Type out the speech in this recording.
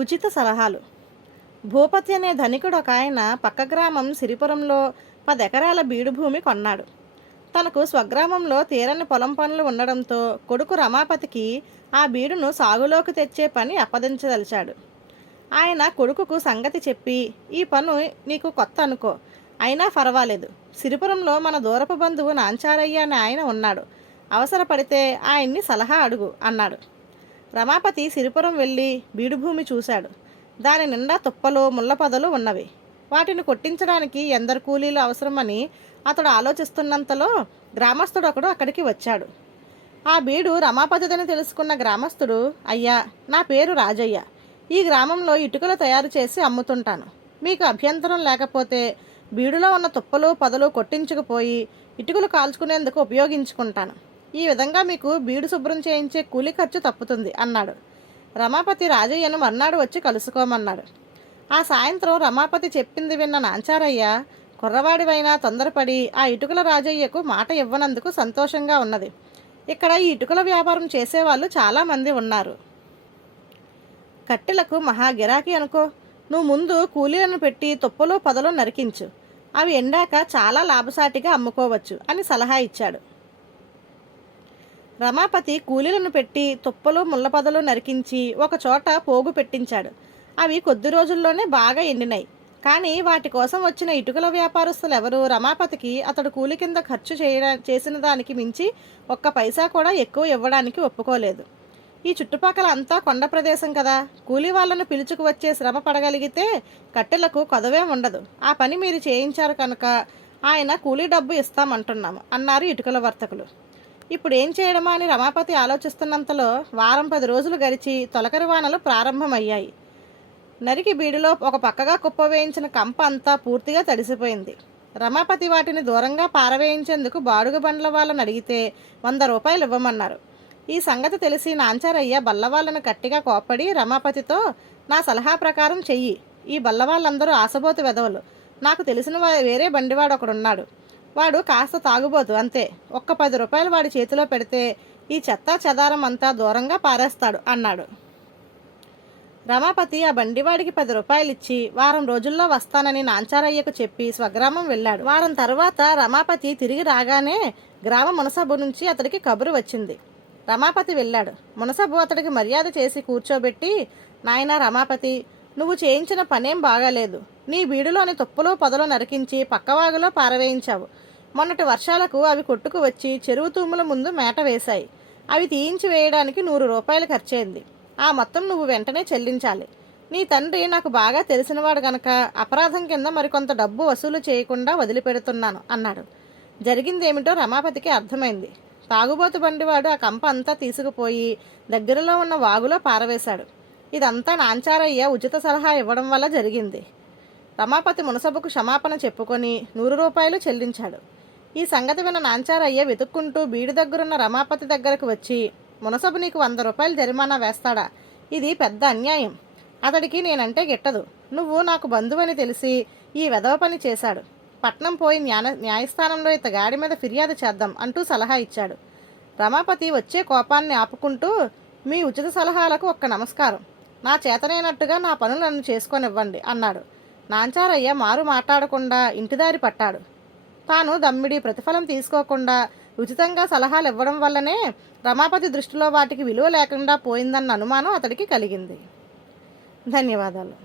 ఉచిత సలహాలు. భూపతి అనే ధనికుడు ఒక ఆయన పక్క గ్రామం సిరిపురంలో 10 ఎకరాల బీడు భూమి కొన్నాడు. తనకు స్వగ్రామంలో తీరని పొలం పనులు ఉండడంతో కొడుకు రమాపతికి ఆ బీడును సాగులోకి తెచ్చే పని అప్పగించదలిచాడు. ఆయన కొడుకుకు సంగతి చెప్పి, ఈ పను నీకు కొత్త అనుకో, అయినా పర్వాలేదు, సిరిపురంలో మన దూరపు బంధువు నాంచారయ్య అనే ఆయన ఉన్నాడు, అవసరపడితే ఆయన్ని సలహా అడుగు అన్నాడు. రమాపతి సిరిపురం వెళ్ళి బీడుభూమి చూశాడు. దాని నిండా తుప్పలు ముళ్ళ పొదలు ఉన్నవి. వాటిని కొట్టించడానికి ఎందరు కూలీలు అవసరమని అతడు ఆలోచిస్తున్నంతలో గ్రామస్తుడు ఒకడు అక్కడికి వచ్చాడు. ఆ బీడు రమాపతిదని తెలుసుకున్న గ్రామస్తుడు, అయ్యా, నా పేరు రాజయ్య, ఈ గ్రామంలో ఇటుకలు తయారు చేసి అమ్ముతుంటాను. మీకు అభ్యంతరం లేకపోతే బీడులో ఉన్న తుప్పలు పొదలు కొట్టించుకుపోయి ఇటుకలు కాల్చుకునేందుకు ఉపయోగించుకుంటాను. ఈ విధంగా మీకు బీడు శుభ్రం చేయించే కూలి ఖర్చు తప్పుతుంది అన్నాడు. రమాపతి రాజయ్యను మర్నాడు వచ్చి కలుసుకోమన్నాడు. ఆ సాయంత్రం రమాపతి చెప్పింది విన్న నాంచారయ్య, కుర్రవాడివైనా తొందరపడి ఆ ఇటుకల రాజయ్యకు మాట ఇవ్వనందుకు సంతోషంగా ఉన్నది. ఇక్కడ ఈ ఇటుకల వ్యాపారం చేసేవాళ్ళు చాలామంది ఉన్నారు. కట్టెలకు మహా గిరాకీ అనుకో. నువ్వు ముందు కూలీలను పెట్టి తుప్పలు పొదలు నరికించు, అవి ఎండాక చాలా లాభసాటిగా అమ్ముకోవచ్చు అని సలహా ఇచ్చాడు. రమాపతి కూలీలను పెట్టి తుప్పలు ముళ్ళపొదలు నరికించి ఒక చోట పోగు పెట్టించాడు. అవి కొద్ది రోజుల్లోనే బాగా ఎండినాయి. కానీ వాటి కోసం వచ్చిన ఇటుకల వ్యాపారస్తులు ఎవరు రమాపతికి అతడు కూలి కింద ఖర్చు చేసిన దానికి మించి ఒక్క పైసా కూడా ఎక్కువ ఇవ్వడానికి ఒప్పుకోలేదు. ఈ చుట్టుపక్కల అంతా కొండ ప్రదేశం కదా, కూలీ వాళ్ళను పిలుచుకు వచ్చే శ్రమ పడగలిగితే కట్టెలకు కొదవే ఉండదు. ఆ పని మీరు చేయించారు కనుక ఆయన కూలీ డబ్బు ఇస్తామంటున్నాము అన్నారు ఇటుకల వర్తకులు. ఇప్పుడు ఏం చేయడమా అని రమాపతి ఆలోచిస్తున్నంతలో వారం 10 రోజులు గడిచి తొలకరి వానలు ప్రారంభమయ్యాయి. నరికి బీడులో ఒక పక్కగా కుప్ప వేయించిన కంప అంతా పూర్తిగా తడిసిపోయింది. రమాపతి వాటిని దూరంగా పారవేయించేందుకు బాడుగ బండ్ల వాళ్ళని అడిగితే 100 రూపాయలు ఇవ్వమన్నారు. ఈ సంగతి తెలిసి నాంచారయ్య బల్లవాళ్ళను గట్టిగా కోప్పడి రమాపతితో, నా సలహా ప్రకారం చెయ్యి, ఈ బల్లవాళ్ళందరూ ఆశబోతు వెధవలు, నాకు తెలిసిన వేరే బండివాడు ఒకడున్నాడు, వాడు కాస్త తాగుబోతు అంతే, ఒక్క 10 రూపాయలు వాడి చేతిలో పెడితే ఈ చెత్త చెదారం అంతా దూరంగా పారేస్తాడు అన్నాడు. రమాపతి ఆ బండివాడికి 10 రూపాయలు ఇచ్చి వారం రోజుల్లో వస్తానని నాంచారయ్యకు చెప్పి స్వగ్రామం వెళ్ళాడు. వారం తర్వాత రమాపతి తిరిగి రాగానే గ్రామ మునసబు నుంచి అతడికి కబురు వచ్చింది. రమాపతి వెళ్ళాడు. మునసబు అతడికి మర్యాద చేసి కూర్చోబెట్టి, నాయనా రమాపతి, నువ్వు చేయించిన పనేం బాగాలేదు. నీ బీడులోని తుప్పలు పొదలు నరికించి పక్కవాగులో పారవేయించావు. మొన్నటి వర్షాలకు అవి కొట్టుకు వచ్చి చెరువు తూముల ముందు మేట వేశాయి. అవి తీయించి వేయడానికి 100 రూపాయలు ఖర్చయింది. ఆ మొత్తం నువ్వు వెంటనే చెల్లించాలి. నీ తండ్రి నాకు బాగా తెలిసినవాడు గనక అపరాధం కింద మరికొంత డబ్బు వసూలు చేయకుండా వదిలిపెడుతున్నాను అన్నాడు. జరిగిందేమిటో రమాపతికి అర్థమైంది. తాగుబోతు బండివాడు ఆ కంప అంతా తీసుకుపోయి దగ్గరలో ఉన్న వాగులో పారవేశాడు. ఇదంతా నాంచారయ్య ఉచిత సలహా ఇవ్వడం వల్ల జరిగింది. రమాపతి మునసబుకు క్షమాపణ చెప్పుకొని 100 రూపాయలు చెల్లించాడు. ఈ సంగతి విన్న నాంచారయ్య వెతుక్కుంటూ బీడు దగ్గరున్న రమాపతి దగ్గరకు వచ్చి, మునసబు నీకు 100 రూపాయలు జరిమానా వేస్తాడా? ఇది పెద్ద అన్యాయం. అతడికి నేనంటే గిట్టదు. నువ్వు నాకు బంధువని తెలిసి ఈ వెధవ పని చేశాడు. పట్నం పోయి న్యాయస్థానంలో ఇతగాడి మీద ఫిర్యాదు చేద్దాం అంటూ సలహా ఇచ్చాడు. రమాపతి వచ్చే కోపాన్ని ఆపుకుంటూ, మీ ఉచిత సలహాలకు ఒక్క నమస్కారం, నా చేతనైనట్టుగా నా పనులు నన్ను చేసుకొనివ్వండి అన్నాడు. నాంచారయ్య మారు మాట్లాడకుండా ఇంటిదారి పట్టాడు. తాను దమ్మిడి ప్రతిఫలం తీసుకోకుండా ఉచితంగా సలహాలు ఇవ్వడం వల్లనే రమాపతి దృష్టిలో వాటికి విలువ లేకుండా పోయిందన్న అనుమానం అతడికి కలిగింది. ధన్యవాదాలు.